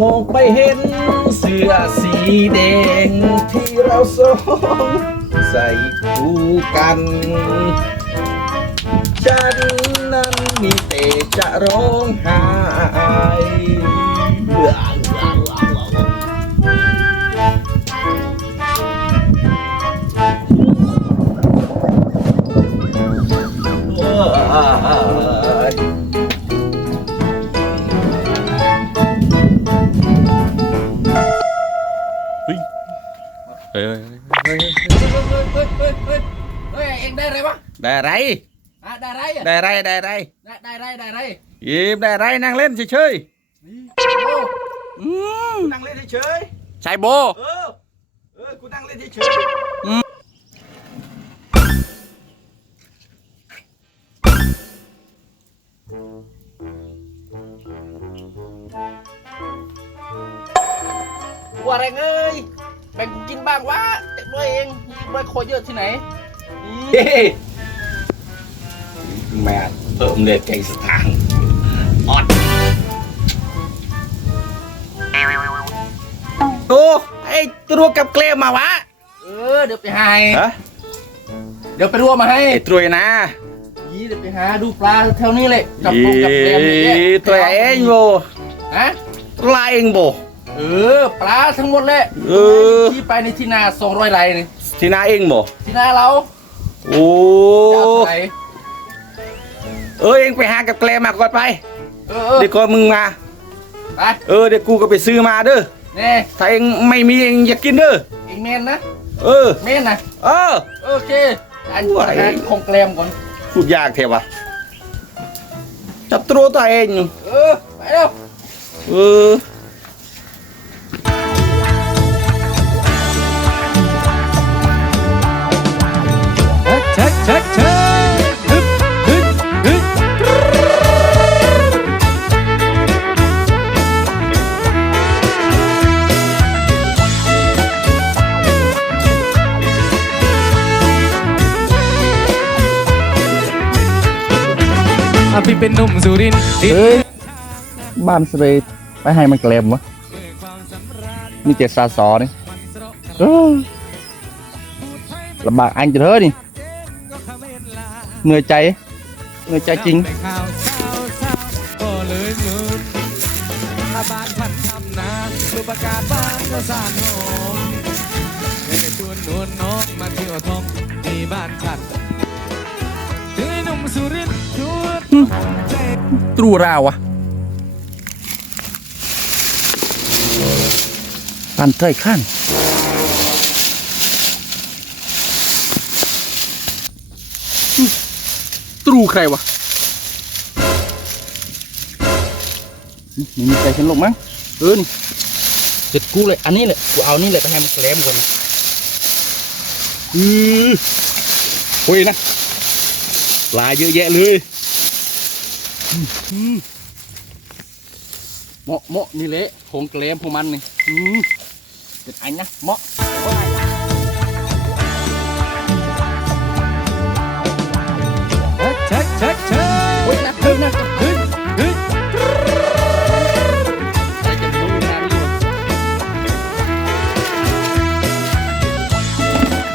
มองไปเห็นเสื้อสีแดงที่เราสองใส่คู่กัน ฉันนั้นมีแต่จะร้องไห้ อะไรอะได้อะไรอะได้อะไรได้อะไรได้ได้อะไรได้อะไรยิบได้อะไรนั่งเล่นเฉยโอ้ๆอืมนั่งเล่นเฉยชายโบ ๆเออ เออ กูนั่งเล่นเฉยๆว่าอะไรเอ้ยแบ่งกูกินบ้างวะเด็กด้วยเองมีด้วยโคเยอะที่ไหนนี่ เฮ้แม่เพิ่มเลยใจสตางค์ออดโอ้ไอ้ตัวกับเกลมมาวะ เออ เดี๋ยวไปหาให้ฮะเดี๋ยวไปรัวมาให้ไอ้ตรวยนะยี่เดี๋ยวไปหาดูปลาแถวนี้เลยจับปูกับแกมนี่แหละอีตัวเองโบฮะลายเองโบเออปลาทั้งหมดเลยเออที่ไปในที่นาสองร้อยไร่นี่ที่นาเองโบที่นาเราโอ้จะเอาเท่าไหร่ เออเองไปหากับเกลมาก่อนไป เออเออเดี๋ยวก่อนมึงมา ไปเออเดี๋ยวกูก็ไปซื้อมาเด้อแน่ถ้าเองไม่มีเองอย่ากินเด้อ อีกเมนนะเออ เมนนะเออ โอเคอันไหวหาของแกลมก่อน พูดยากเทวะจับตัวตัวเองเออ ไปแล้ว เออ เป็นหนุ่มสุรินทร์ติดเฮ้ยบ้านสเปรย์ไปให้มันแกลมวะมีเจ็ดสาสอนี่เออลำบากอันจะเถอะนี่เหนื่อยใจเหนื่อยใจจริงไปข่าวเศร้าเศร้าก็เลยหมุนมาบ้านพันทำนาดูประกาศบ้านก็สร้างโหมให้ได้ชวนนวลน้องมาเที่ยวท่องที่บ้านฉันถึงไอ้หนุ่มสุรินทร์ชวนใจ ตรูราวะอันเต้ยขั้นตรูใครวะนี่มีใจฉันลงมั้งเออนี่เด็ดกูเลยอันนี้แหละกูเอานี่แหละไปให้มันแกลมก่อนอือโอ้ยนะปลาเยอะแยะเลย เหมาะเหมาะนี่แหละของแกลมของมันนี่เป็นอันะเหมาะเช็คเช็คเช็คโอ้ยนะเฮ้ยนะฮึดฮึดอะไรจะรู้งาน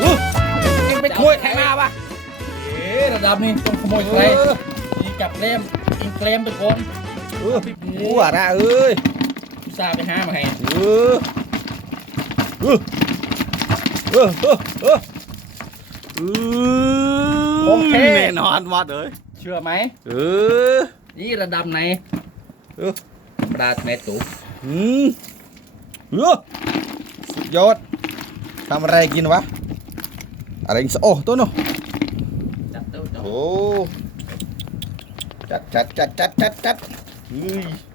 อเอ็งไปขโมยใครมาวะเอ๊ะระดับนี้ต้องขโมยใครนี่กับแกลม กินแกลมไปก่อนเออกูอะนะเอ้ยอุตส่าห์ไปหามาให้เออเออเออเออเออเออโอเคแน่นอนวัดเอ้ยเชื่อไหมเออนี่ระดับไหนเออปลาแม่ตุ๊กอืมเออสุดยอดทำอะไรกินวะอะไรอีกสักโอ้ตัวนู้นจับ เต้าจับโอ้จัดจัดจัดจัดจัดจัดเ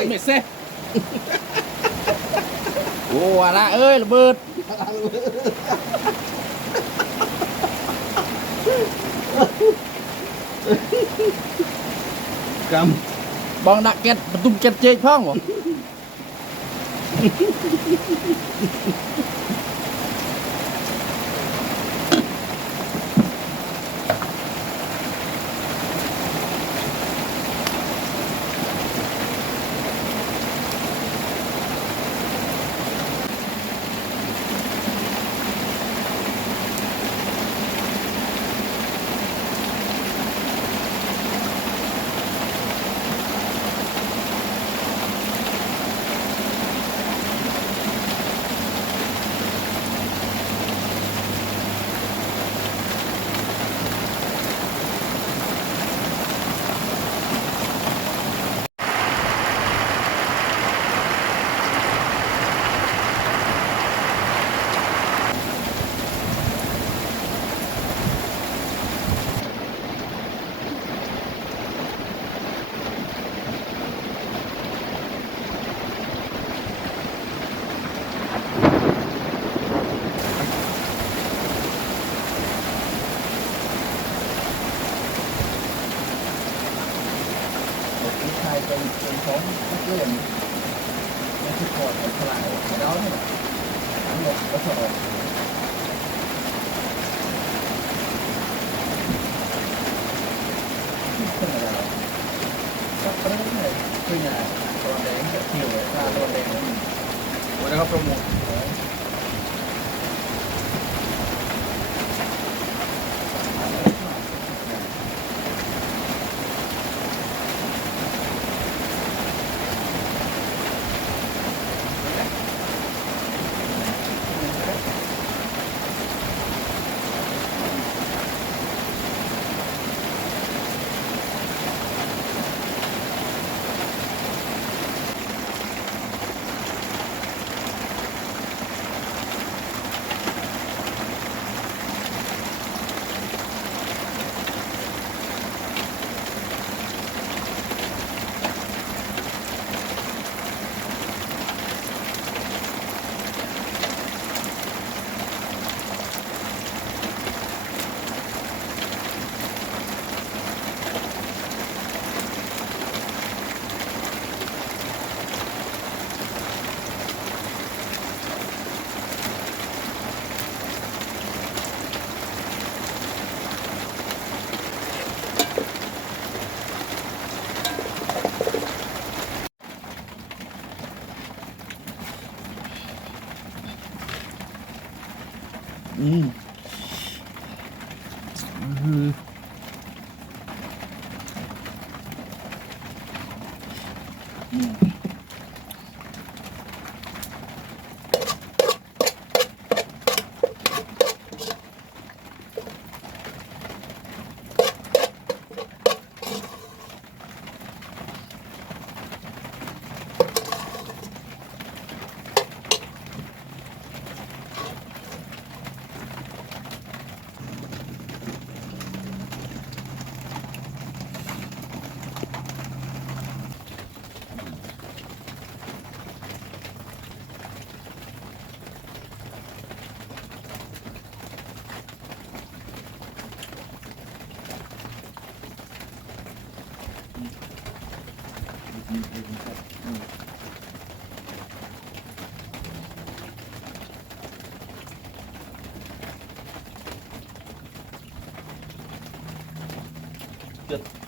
ยยไม่เซ่โอ้อะไรเอ้ยระเบิดกบองดักเก็ตประตุมเก็ตเจ๊ช่องบ่ เป็นเป็นของเล่นไม่ใช่กอดเป็นสลายแล้วเนี่ยทั้งหมดก็สอดขึ้นมาแล้วก็เริ่มเลยขึ้นมาตัวแดงกับผิวตาตัวแดงวันนี้เขาโปรโมท อืม Good.